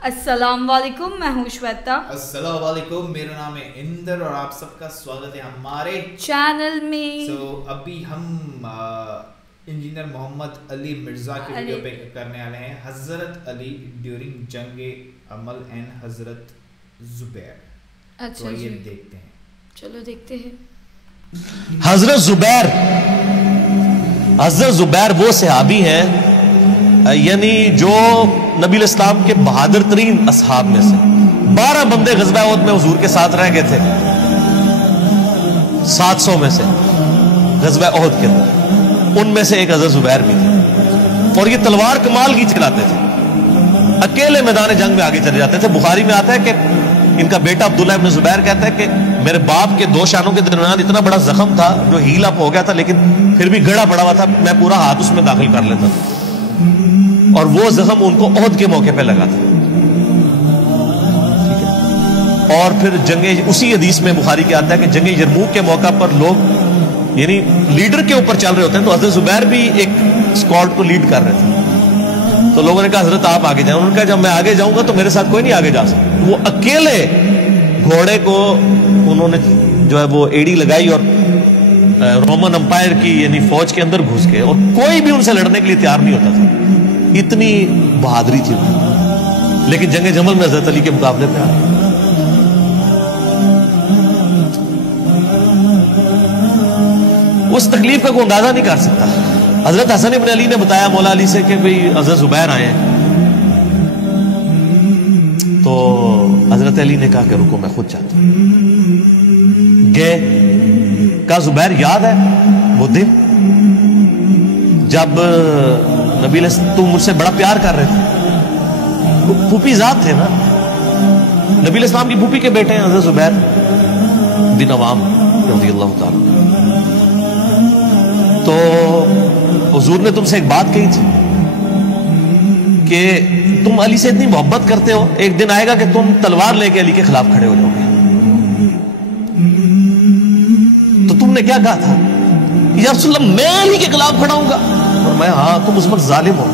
السلام علیکم، میں ہوں شویتا۔ السلام علیکم، میرا نام ہے اندر اور آپ سب کا سواگت ہے ہمارے چینل میں۔ ابھی ہم انجینئر محمد علی مرزا کی ویڈیو پہ کرنے والے ہیں، حضرت علی ڈیورنگ جنگ عمل اینڈ حضرت زبیر۔ اچھا یہ دیکھتے ہیں، چلو دیکھتے ہیں۔ حضرت زبیر وہ صحابی ہیں یعنی جو نبی الاسلام کے بہادر ترین اصحاب میں سے 12 بندے غزوہ احد میں حضور کے ساتھ رہ گئے تھے، 700 میں سے غزوہ احد کے اندر، ان میں سے ایک حضرت زبیر بھی تھے، اور یہ تلوار کمال کی چلاتے تھے، اکیلے میدان جنگ میں آگے چلے جاتے تھے۔ بخاری میں آتا ہے کہ ان کا بیٹا عبداللہ ابن زبیر کہتا ہے کہ میرے باپ کے 2 شانوں کے درمیان اتنا بڑا زخم تھا جو ہیل اپ ہو گیا تھا، لیکن پھر بھی گڑا پڑا ہوا تھا، میں پورا ہاتھ اس میں داخل کر لیتا تھا، اور وہ زخم ان کو احد کے موقع پہ لگا تھا۔ اور پھر جنگ، اسی حدیث میں بخاری کے آتا ہے کہ جنگ یرموک کے موقع پر لوگ یعنی لیڈر کے اوپر چل رہے ہوتے ہیں، تو حضرت زبیر بھی ایک اسکواڈ کو لیڈ کر رہے تھے، تو لوگوں نے کہا حضرت آپ آگے جائیں، انہوں نے کہا جب میں آگے جاؤں گا تو میرے ساتھ کوئی نہیں آگے جا سکتا۔ وہ اکیلے گھوڑے کو انہوں نے جو ہے وہ ایڑی لگائی اور رومن امپائر کی یعنی فوج کے اندر گھس گئے، اور کوئی بھی ان سے لڑنے کے لیے تیار نہیں ہوتا تھا، اتنی بہادری تھی، لیکن جنگ جمل میں حضرت علی کے مقابلے پہ آ گئے۔ اس تکلیف کا کوئی اندازہ نہیں کر سکتا۔ حضرت حسن ابن علی نے بتایا مولا علی سے کہ بھئی حضرت زبیر آئے ہیں، تو حضرت علی نے کہا کہ رکو میں خود چاہتا ہوں۔ گئے، کہا زبیر یاد ہے وہ دن جب نبی تم مجھ سے بڑا پیار کر رہے تھے؟ پھوپھی ذات تھے نا، نبی الاسلام کی پھوپھی کے بیٹے ہیں حضرت زبیر بن عوام رضی اللہ تعالی۔ تو حضور نے تم سے ایک بات کہی تھی کہ تم علی سے اتنی محبت کرتے ہو، ایک دن آئے گا کہ تم تلوار لے کے علی کے خلاف کھڑے ہو جاؤ گے۔ تو تم نے کیا کہا تھا؟ یا رسول اللہ میں علی کے خلاف کھڑا ہوں گا؟ اور میں ہاں تم اس وقت ظالم ہو۔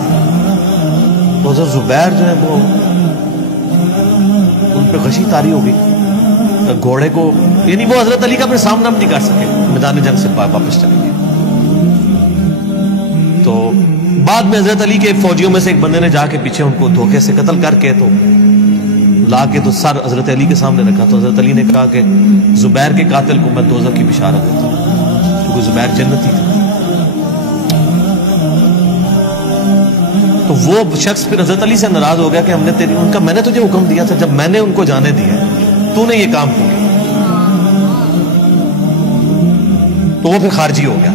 تو حضرت زبیر جو ہے وہ ان پہ غشی طاری ہو گئی، گھوڑے کو یعنی وہ حضرت علی کا پھر سامنا نہیں کر سکے، میدان جنگ سے واپس چلے گئے۔ تو بعد میں حضرت علی کے فوجیوں میں سے ایک بندے نے جا کے پیچھے ان کو دھوکے سے قتل کر کے تو لا کے تو سر حضرت علی کے سامنے رکھا، تو حضرت علی نے کہا کہ زبیر کے قاتل کو میں دوزخ کی بشارت دیتا ہوں، کیونکہ زبیر جنتی تھا۔ تو وہ شخص پھر حضرت علی سے ناراض ہو گیا کہ میں نے تجھے حکم دیا تھا، جب میں نے ان کو جانے دیا تو نے یہ کام کیا، تو وہ پھر خارجی ہو گیا۔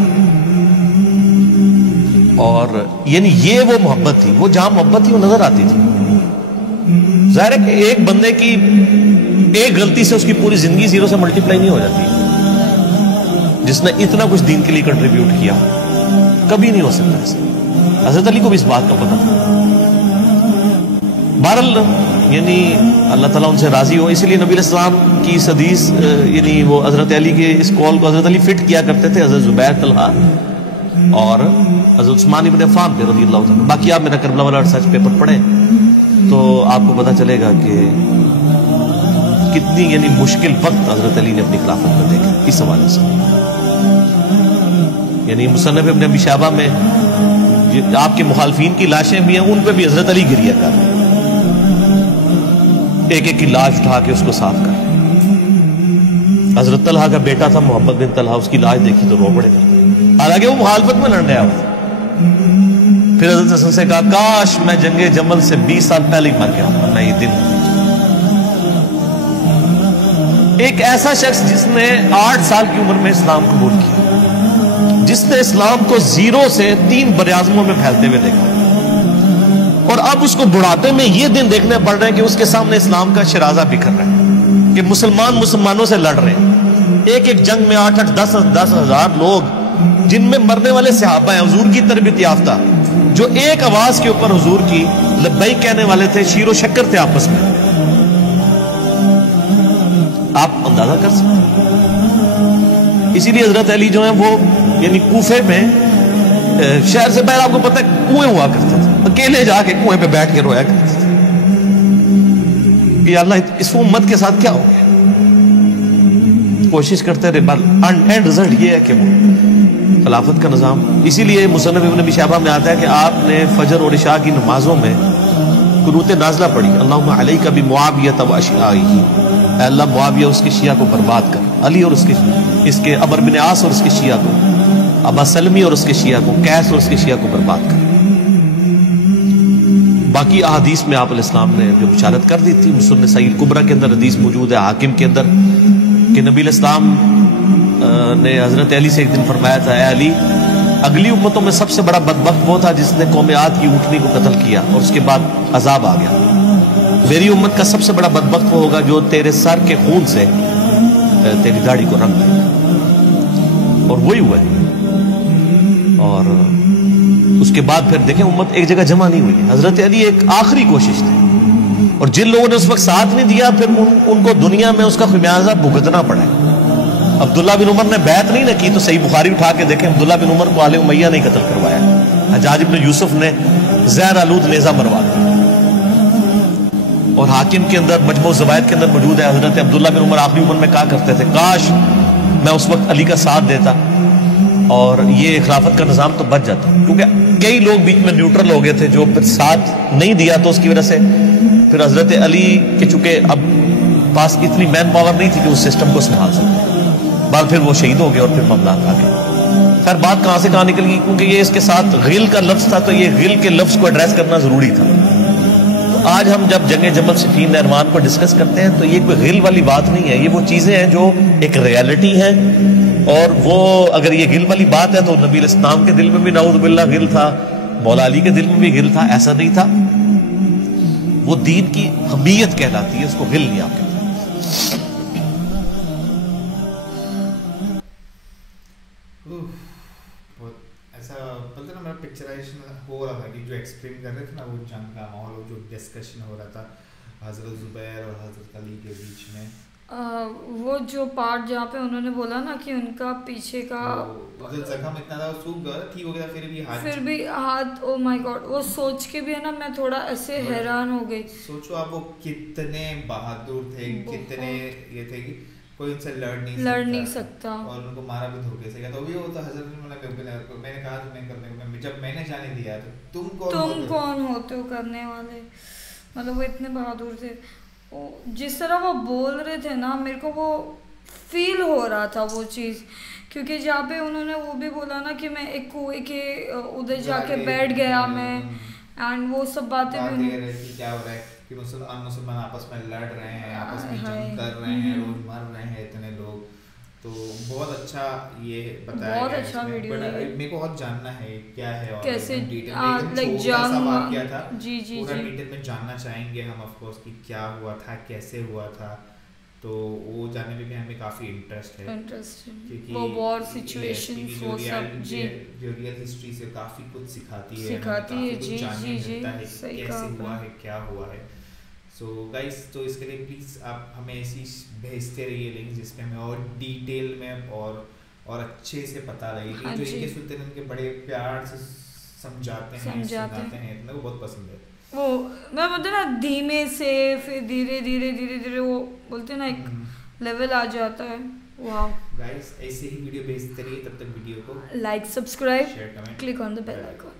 اور یعنی یہ وہ محبت تھی، وہ جہاں محبت تھی وہ نظر آتی تھی۔ ظاہر ہے کہ ایک بندے کی ایک غلطی سے اس کی پوری زندگی 0 سے ملٹیپلائی نہیں ہو جاتی، جس نے اتنا کچھ دین کے لیے کنٹریبیوٹ کیا کبھی نہیں ہو سکتا ایسا۔ حضرت علی کو بھی اس بات کا پتہ تھا۔ بہرحال یعنی اللہ تعالیٰ ان سے راضی ہو، اسی لیے نبی علیہ السلام کی اس حدیث یعنی وہ حضرت علی کے اس قول کو حضرت علی فٹ کیا کرتے تھے، حضرت زبیر، طلحہ اور حضرت عثمان ابن عفان پہ رضی اللہ عنہ۔ باقی آپ میرا کربلا والا ریسرچ پیپر پڑھیں تو آپ کو پتہ چلے گا کہ کتنی یعنی مشکل وقت حضرت علی نے اپنی خلافت میں دیکھا اس حوالے سے۔ یعنی مصنف ابن ابی شیبہ میں آپ کے مخالفین کی لاشیں بھی ہیں، ان پہ بھی حضرت علی گریہ کر رہے ہیں، ایک ایک کی لاش اٹھا کے اس کو صاف کر۔ حضرت طلحہ کا بیٹا تھا محمد بن طلحہ، اس کی لاش دیکھی تو رو پڑے گا، حالانکہ وہ مخالفت میں لڑنے آیا تھا۔ پھر حضرت حسن سے کہا کاش میں جنگ جمل سے 20 سال پہلے ہی مر گیا، میں یہ دن۔ ایک ایسا شخص جس نے 8 سال کی عمر میں اسلام قبول کیا، جس نے اسلام کو 0 سے 3 براعظموں میں پھیلتے ہوئے دیکھا، اور اب اس کو بڑھاپے میں یہ دن دیکھنے پڑ رہے ہیں کہ اس کے سامنے اسلام کا شرازہ بکھر رہا ہے، کہ مسلمانوں سے لڑ رہے ہیں۔ ایک ایک جنگ میں 8-8 10 ہزار لوگ، جن میں مرنے والے صحابہ ہیں حضور کی تربیت یافتہ، جو ایک آواز کے اوپر حضور کی لبیک کہنے والے تھے، شیر و شکر تھے آپس میں۔ آپ اندازہ کر سکتے ہیں۔ اسی لیے حضرت علی جو ہیں وہ یعنی کوفے میں شہر سے باہر آپ کو پتہ ہے کنویں ہوا کرتے تھے، اکیلے جا کے کنویں پہ بیٹھ کے رویا کرتے تھے. کہ یا اللہ اس امت کے ساتھ کیا ہو گیا. کوشش کرتے رہے بل اینڈ رزلٹ یہ ہے کہ وہ خلافت کا نظام. اسی لیے مصنف ابن ابی شیبہ میں آتا ہے کہ آپ نے فجر اور عشاء کی نمازوں میں قنوت نازلہ پڑھی, اللہم علیک بمعاویہ و اشیاعہ, اے اللہ معاویہ اس کے شیعہ کو برباد کر, علی اور اس کے عمرو بن عاص اور اس کے شیعہ کو, ابا سلمی اور اس کے شیعہ کو, قیس اور اس کے شیعہ کو برباد کر. باقی احادیث میں آپ علیہ السلام نے جو بشارت کر دی تھی, مسنن سعید کبریٰ کے اندر حدیث موجود ہے, حاکم کے اندر, کہ نبی علیہ السلام نے حضرت علی سے ایک دن فرمایا تھا, اے علی اگلی امتوں میں سب سے بڑا بدبخت وہ تھا جس نے قوم عاد کی اونٹنی کو قتل کیا اور اس کے بعد عذاب آ گیا. میری امت کا سب سے بڑا بدبخت وہ ہوگا جو تیرے سر کے خون سے تیری داڑھی کو رنگ دے. اور وہی ہوا ہے. اور اس کے بعد پھر دیکھیں امت ایک جگہ جمع نہیں ہوئی. حضرت علی ایک آخری کوشش تھی, اور جن لوگوں نے اس وقت ساتھ نہیں دیا پھر ان کو دنیا میں اس کا خمیازہ بھگتنا پڑا. عبداللہ بن عمر نے بیعت نہیں نہ کی تو صحیح بخاری اٹھا کے دیکھیں, عبداللہ بن عمر کو آل امیہ نہیں قتل کروایا, حجاج بن یوسف نے زہر آلود نیزہ مروا دیا. اور حاکم کے اندر مجموع الزوائد کے اندر موجود ہے, حضرت عبداللہ بن عمر آخری عمر میں کہا کرتے تھے, کاش میں اس وقت علی کا ساتھ دیتا اور یہ خلافت کا نظام تو بچ جاتا. کیونکہ کئی لوگ بیچ میں نیوٹرل ہو گئے تھے جو پھر ساتھ نہیں دیا, تو اس کی وجہ سے پھر حضرت علی کے چونکہ اب پاس اتنی مین پاور نہیں تھی کہ اس سسٹم کو سنبھال سکتے, بعد پھر وہ شہید ہو گئے اور پھر معاملات آ گئے. خیر بات کہاں سے کہاں نکل گئی, کیونکہ یہ اس کے ساتھ غل کا لفظ تھا, تو یہ غل کے لفظ کو ایڈریس کرنا ضروری تھا. تو آج ہم جب جنگ جمل صفین نہروان کو ڈسکس کرتے ہیں تو یہ کوئی غل والی بات نہیں ہے, یہ وہ چیزیں ہیں جو ایک ریالٹی ہیں. اور وہ اگر یہ غل والی بات ہے تو نبی علیہ السلام کے دل میں بھی نعوذ باللہ غل تھا, مولا علی کے دل میں بھی غل تھا, ایسا نہیں تھا. وہ دین کی حمیت کہلاتی ہے, اس کو غل نہیں آپ کہتے. پکچرائزیشن ہو رہا تھا کہ جو ایکسپلین کر رہے تھے نا, وہ جنگ کا ماحول, جو ڈسکشن ہو رہا تھا حضرت زبیر اور حضرت علی کے بیچ میں, وہ جو پارٹ جہاں پہ انہوں نے بولا نا کہ ان کا پیچھے کا زخم اتنا تھا, سوکھ گیا, ٹھیک ہو گیا, پھر بھی ہاتھ او مائی گاڈ, وہ سوچ کے بھی ہے نا میں تھوڑا ایسے حیران ہو گئی. سوچو آپ وہ کتنے بہادر تھے, کتنے یہ تھے کہ کوئی ان سے لڑ نہیں سکتا, اور ان کو مارا بھی دھوکے سے گیا. تو وہ تو حضرت میں نے کہا تمہیں کرنے کو, جب میں نے جانے دیا تو تم کون ہوتے ہو کرنے والے. مطلب وہ اتنے بہادر تھے, جس طرح وہ بول رہے تھے نا میرے کو وہ فیل ہو رہا تھا وہ چیز. کیونکہ جہاں پہ انہوں نے وہ بھی بولا نا کہ میں ایک کنویں کے ادھر جا کے بیٹھ گیا میں, اینڈ وہ سب باتیں بھی کیا ہو رہا ہے کہ مسلمان آپس میں لڑ رہے ہیں, آپس میں جنگ کر رہے ہیں, روز مر رہے ہیں اتنے لوگ. تو بہت اچھا یہ بتایا, بہت اچھا ویڈیو ہے. میرے کو بہت جاننا ہے کیا ہے اور کیسے چھوٹا سا واقعہ تھا, پورا ڈیٹیل میں جاننا چاہیں گے ہم آف کورس کہ کیا ہوا تھا, کیسے ہوا تھا. تو وہ جاننے میں بھی ہمیں کافی انٹرسٹ ہے, کیونکہ وہ وار سچویشنز وہ سب جو ریئل ہسٹری سے کافی کچھ سکھاتی ہے, جاننے ملتا ہے کیسے ہوا ہے, کیا ہوا ہے. سو گائز, تو اس کے لیے پلیز آپ ہمیں ایسی بھیجتے رہیے لنک جس میں ہمیں اور ڈیٹیل میں اور اچھے سے پتہ لگے کہ جو ان کے سنتے ہیں ان کے بڑے پیار سے سمجھاتے ہیں, سناتے ہیں, میرے کو بہت پسند ہے. وہ میں بولتے نا دھیمے سے پھر دھیرے دھیرے دھیرے دھیرے وہ بولتے نا ایک لیول آ جاتا ہے. واو گائز, ایسے ہی ویڈیو بھیجتے رہیے, تب تک ویڈیو کو like, subscribe, click on the bell icon.